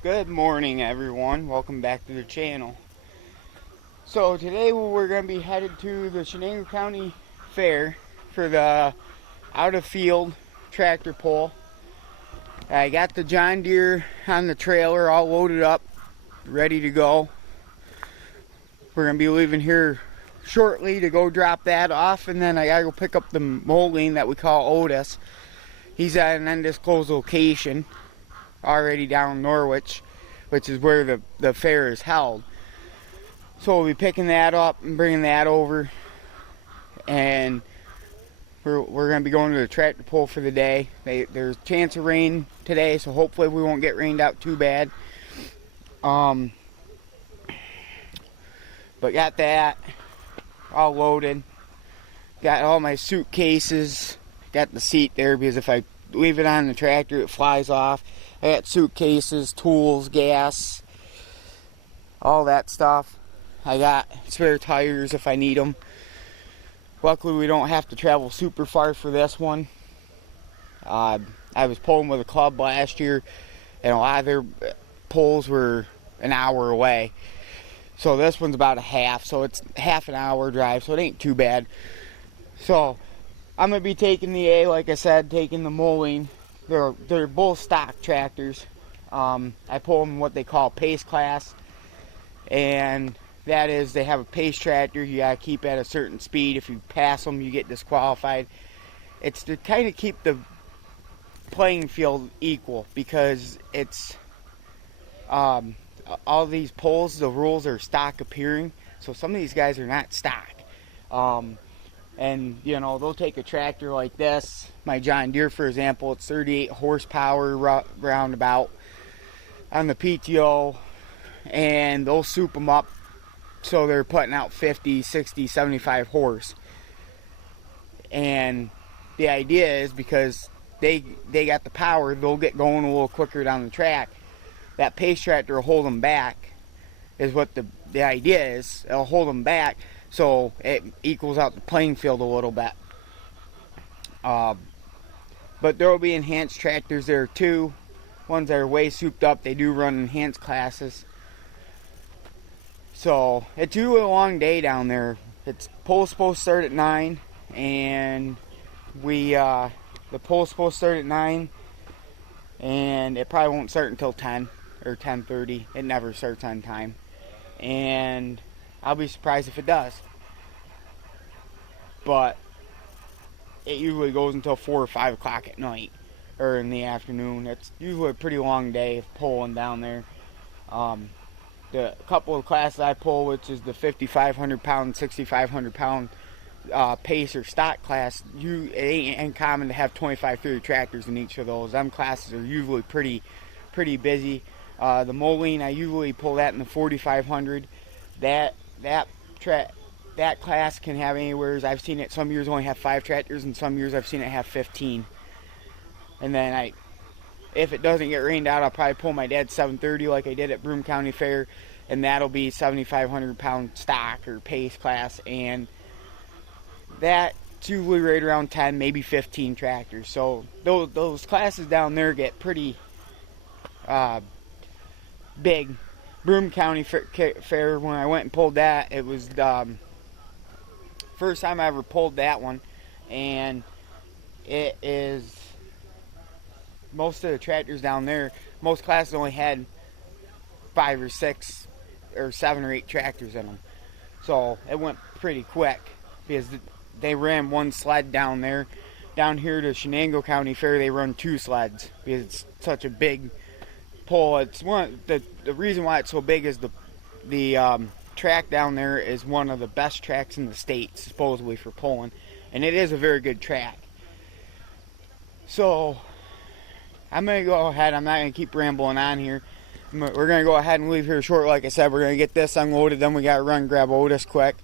Good morning, everyone. Welcome back to the channel. So today we're going to be headed to the Chenango County Fair for the out of field tractor pull. I got the John Deere on the trailer all loaded up, ready to go. We're going to be leaving here shortly to go drop that off, and then I got to go pick up the molding that we call Otis. He's at an undisclosed location already down in Norwich, which is where the fair is held. So we'll be picking that up and bringing that over, and we're going to be going to the tractor pull for the day. There's a chance of rain today, so hopefully we won't get rained out too bad. But got that all loaded. Got all my suitcases. Got the seat there because if I leave it on the tractor it flies off. I got suitcases, tools, gas, all that stuff. I got spare tires if I need them. Luckily we don't have to travel super far for this one. I was pulling with a club last year and a lot of their pulls were an hour away. So this one's about a half, so it's half an hour drive, so it ain't too bad. So I'm going to be taking the A, like I said, taking the mowing. They're both stock tractors. I pull them in what they call pace class, and that is they have a pace tractor. You got to keep at a certain speed. If you pass them, you get disqualified. It's to kind of keep the playing field equal because it's all these pulls, the rules are stock appearing, so some of these guys are not stock. And you know, they'll take a tractor like this, my John Deere for example, it's 38 horsepower roundabout on the PTO, and they'll soup them up so they're putting out 50, 60, 75 horse. And the idea is because they got the power, they'll get going a little quicker down the track. That pace tractor will hold them back, is what the idea is. It'll hold them back so it equals out the playing field a little bit. But there will be enhanced tractors there too. Ones that are way souped up, they do run enhanced classes. So it's usually a long day down there. Pull's supposed to start at 9, and the pull's supposed to start at 9, and it probably won't start until 10 or 10:30. It never starts on time, and I'll be surprised if it does. But it usually goes until 4 or 5 o'clock at night or in the afternoon. It's usually a pretty long day of pulling down there. The couple of classes I pull, which is the 5,500 pound, 6,500 pound pace or stock class, it ain't uncommon to have 25, 30 tractors in each of those. Them classes are usually pretty busy. The molding, I usually pull that in the 4,500. That class can have anywhere. I've seen it some years only have 5 tractors, and some years I've seen it have 15. And then if it doesn't get rained out, I'll probably pull my dad's 730 like I did at Broome County Fair, and that'll be 7,500 pound stock or pace class, and that's usually right around 10, maybe 15 tractors. So those classes down there get pretty big. Broome County Fair, when I went and pulled that, it was the first time I ever pulled that one, and it is most of the tractors down there, most classes only had 5 or 6 or 7 or 8 tractors in them, so it went pretty quick because they ran 1 sled down there. Down here to Chenango County Fair they run 2 sleds because it's such a big pull. It's the reason why it's so big is the track down there is one of the best tracks in the state supposedly for pulling, and it is a very good track. So I'm gonna go ahead, I'm not gonna keep rambling on here. We're gonna go ahead and leave here short. Like I said, we're gonna get this unloaded, then we gotta run and grab Otis quick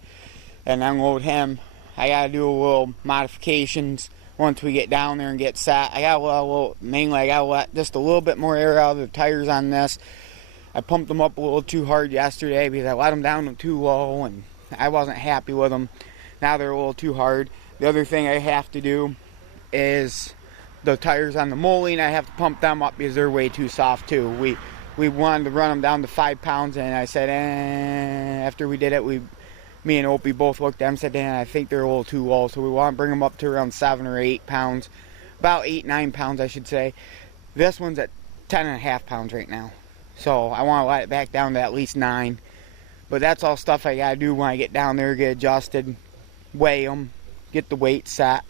and unload him. I gotta do a little modifications once we get down there and get set. I gotta let just a little bit more air out of the tires on this. I pumped them up a little too hard yesterday because I let them down too low and I wasn't happy with them. Now they're a little too hard. The other thing I have to do is the tires on the molding. I have to pump them up because they're way too soft too. we wanted to run them down to 5 pounds, and I said, after we did it, me and Opie both looked at them and said, I think they're a little too low, so we want to bring them up to around 7 or 8 pounds, about 8-9 pounds I should say. This one's at 10.5 pounds right now, so I want to let it back down to at least 9. But that's all stuff I gotta do when I get down there, get adjusted, weigh them, get the weight set.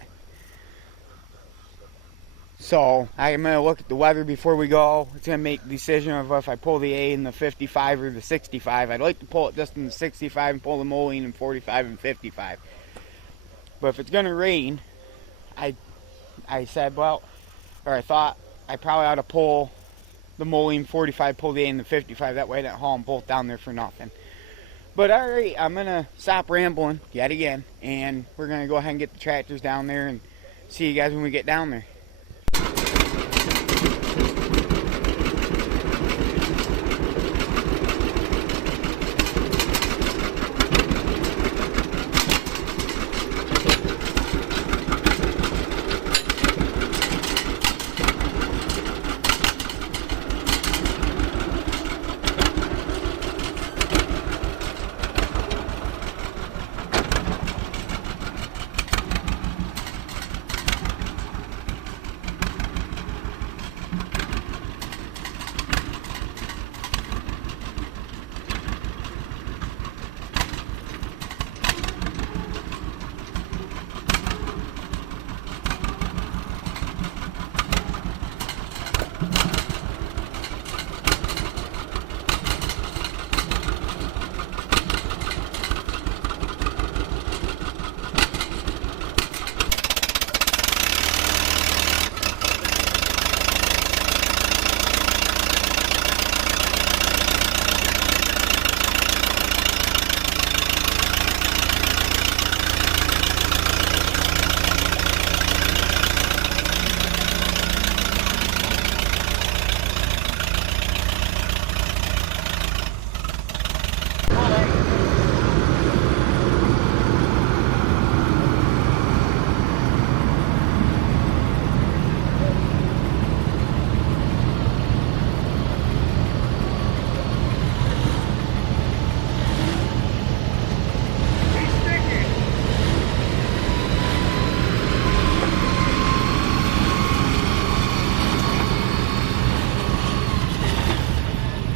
So I'm going to look at the weather before we go. It's going to make the decision of if I pull the A in the 55 or the 65. I'd like to pull it just in the 65 and pull the mulling in 45 and 55. But if it's going to rain, I thought I probably ought to pull the mulling 45, pull the A in the 55. That way I don't haul them both down there for nothing. But alright, I'm going to stop rambling yet again. And we're going to go ahead and get the tractors down there and see you guys when we get down there.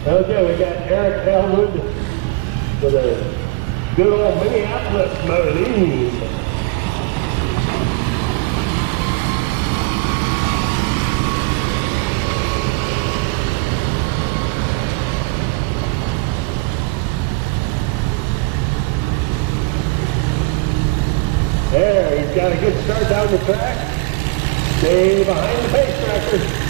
Okay, we got Eric Elwood with a good old Minneapolis Marine. There, he's got a good start down the track. Stay behind the pace tractor.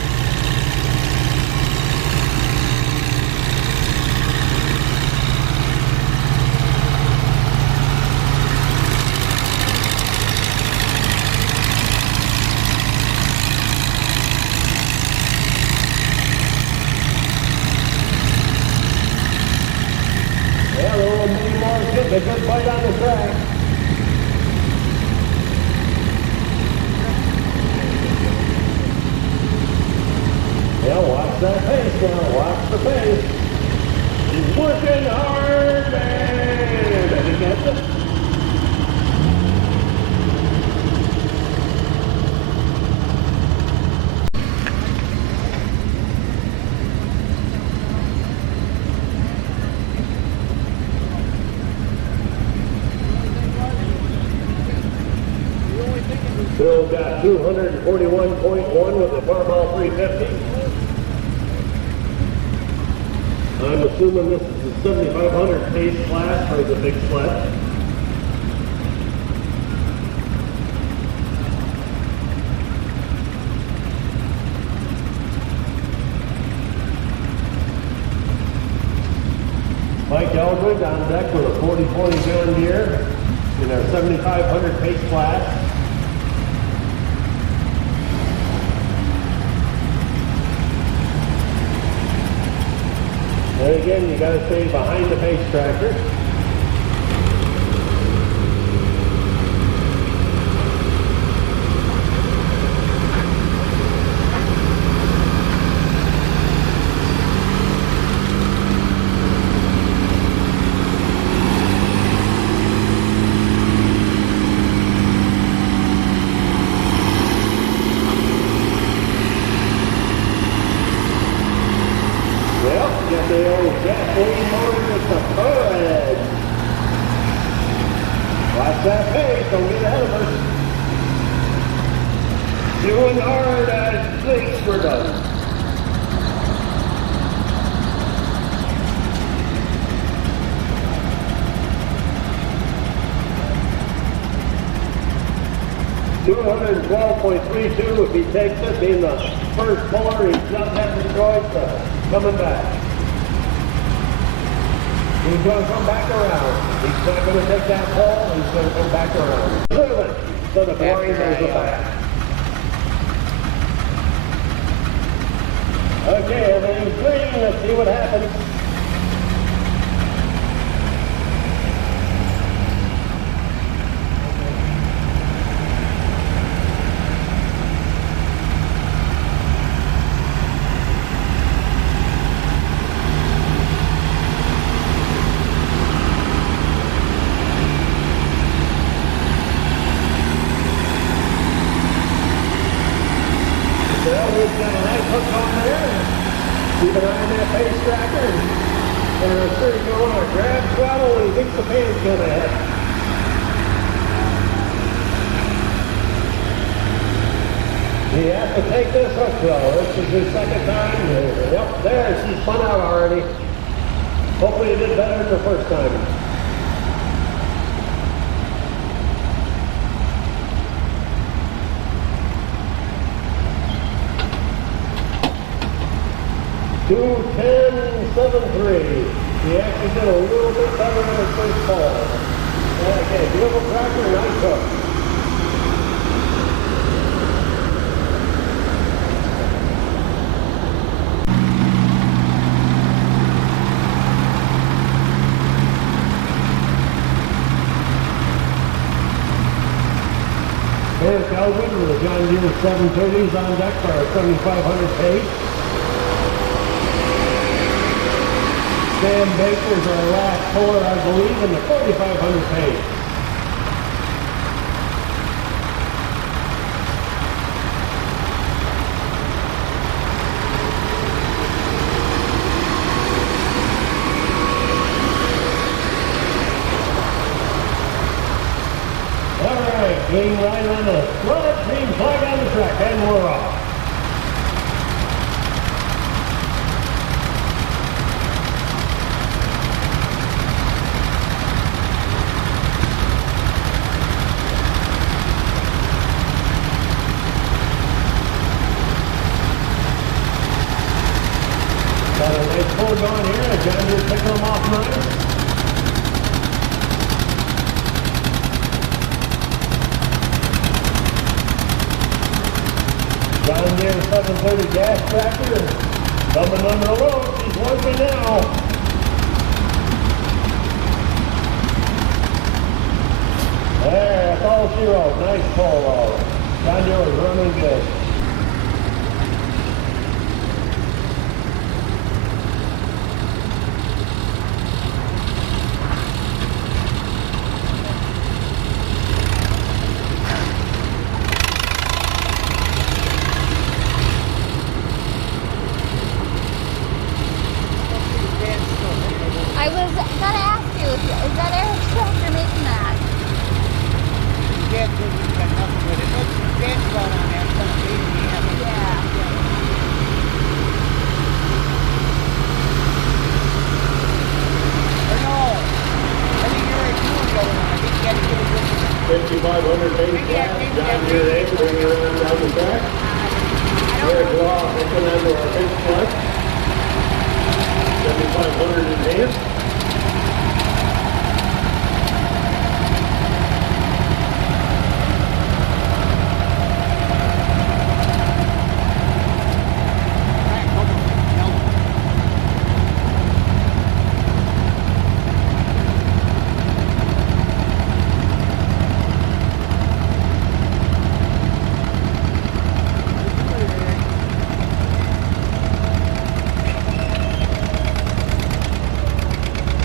Yeah, the little mini Mars getting a good bite on the track. Yeah, watch that pace now. Watch the pace. He's working hard, man. Did he get it? Bill got 241.1 with the Farmall 350. I'm assuming this is the 7500 pace class for the big sled. Mike Elwood on deck with a 4040 John Deere in our 7500 pace class. And again, you got to stay behind the pace tractor. Well, get the old gasoline motor with the fudge. Watch that pace, don't get ahead of us. Doing hard as things were done. $212.32 if he takes it, being the first puller, he's not having a choice, coming back. He's going to come back around. He's not going to take that pull, he's going to come back around. Moving. So the blinders are back. Okay, everything's green. Let's see what happens. Elwood's got a nice hook on there. Keep an eye on that pace tracker. And I'm sure he's going to want to grab throttle when he thinks the pan's going to hit. He has to take this hook though. This is his second time. Yep, there, she's spun out already. Hopefully he did better than the first time. $210.73. He actually did a little bit better than his first fall. Okay, beautiful tractor, nice hook. There's Elwood with a John Deere 730s on deck for a 7,500 pace. Sam Baker's our last puller, I believe, in the 4,500 pace. All right, green light on the front, green flag on the track, and we're off. Got a nice pull going here. John Deere picking them off nice. John Deere 730 gas tractor. Coming under the road. He's working now. There, that's all she wrote. Nice pull. John Deere was running good. I was gonna ask you, is that Eric's tractor making that? Yeah, it's got nothing with it. There's some dance spot on there. It's not easy. Yeah. Or no. I think you're right. You were going on. I think you got to get a good 5,500 pace flat. John Deere 8 bringing around down the track. Eric Law hooking onto our pace clutch. 7,500 in hand.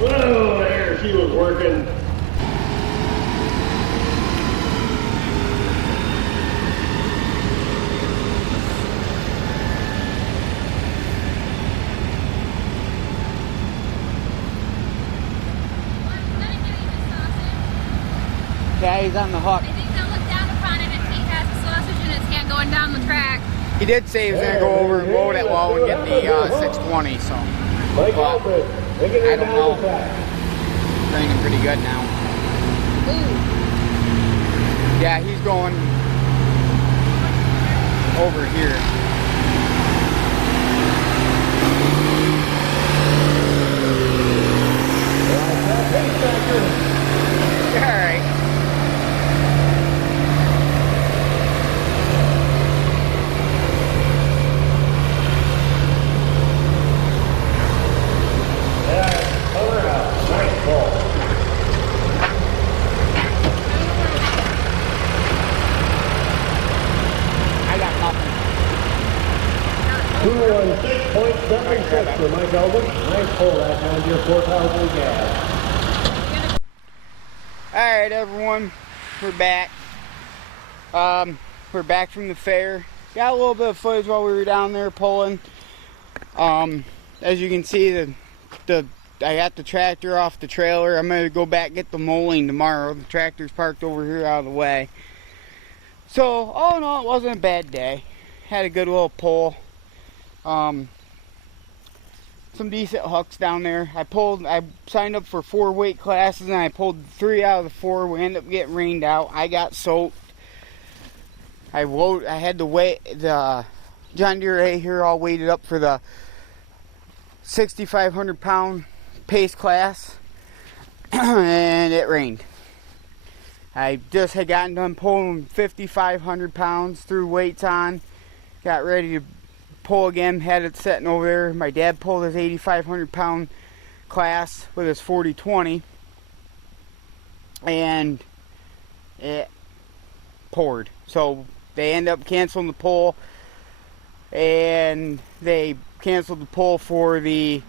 Whoa, there she was working. Yeah, he's on the hook. I think they'll look down upon it if he has a sausage in his hand going down the track. He did say he was going to go over and load it low and get the 620, so. Mike But Elwood, taking I it don't down know. the track. It's raining pretty good now. Ooh. Yeah, he's going over here. Alright. I got nothing. 216.76 for Mike Elwood. Nice pull that time, your 4,000 gas. Alright everyone, we're back. We're back from the fair. Got a little bit of footage while we were down there pulling. As you can see, I got the tractor off the trailer. I'm going to go back and get the mulling tomorrow. The tractor's parked over here out of the way. So, all in all, it wasn't a bad day. Had a good little pull. Some decent hooks down there. I signed up for 4 weight classes and I pulled 3 out of the 4. We ended up getting rained out. I got soaked. I had the John Deere A here all weighted up for the 6,500 pound pace class, and it rained. I just had gotten done pulling 5,500 pounds, threw weights on, got ready to pull again, had it sitting over there. My dad pulled his 8,500 pound class with his 40-20, and it poured. So they ended up canceling the pull, and they canceled the pull for the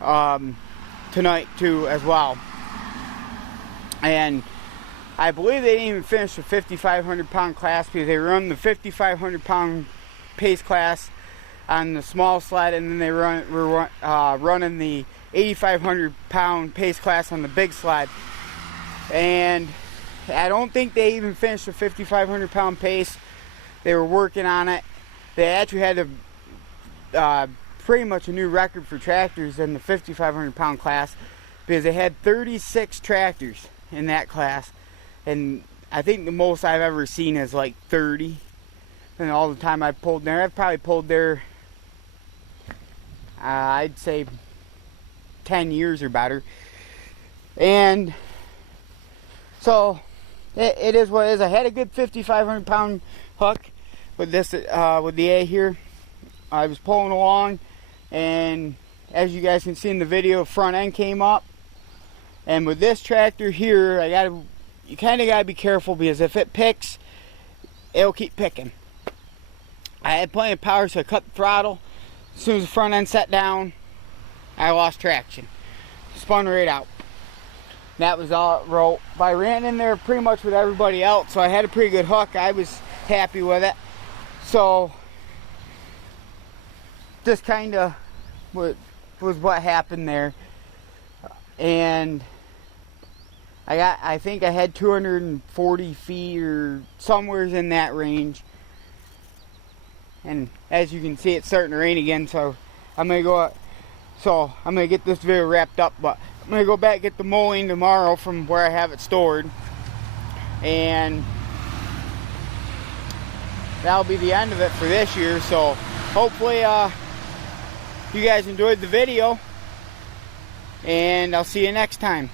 tonight too as well. And I believe they didn't even finish the 5,500 pound class because they run the 5,500 pound pace class on the small sled, and then they were running the 8,500 pound pace class on the big sled. And I don't think they even finished the 5,500 pound pace. They were working on it. They actually had pretty much a new record for tractors in the 5,500 pound class because they had 36 tractors in that class, and I think the most I've ever seen is like 30. And all the time I pulled there, I've probably pulled there I'd say 10 years or better. And so it is what it is. I had a good 5,500 pound hook with this with the A here. I was pulling along, and as you guys can see in the video, front end came up. And with this tractor here, you kind of gotta be careful, because if it picks, it'll keep picking. I had plenty of power, so I cut the throttle. As soon as the front end set down, I lost traction. Spun right out. That was all it wrote. But I ran in there pretty much with everybody else, so I had a pretty good hook. I was happy with it. So this kind of was what happened there. And I think I had 240 feet or somewhere in that range. And as you can see, it's starting to rain again, so I'm gonna get this video wrapped up, but I'm gonna go back and get the mulling tomorrow from where I have it stored, and that'll be the end of it for this year. So hopefully you guys enjoyed the video, and I'll see you next time.